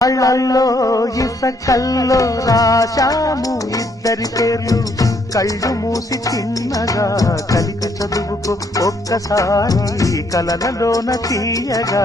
కళ్ళల్లో ఇసకల్లో రాశాము ఇద్దరి పేర్లు కళ్ళు మూసి చిన్నగా కలికి చదువుకో ఒక్కసారి కలలలోన తీయగా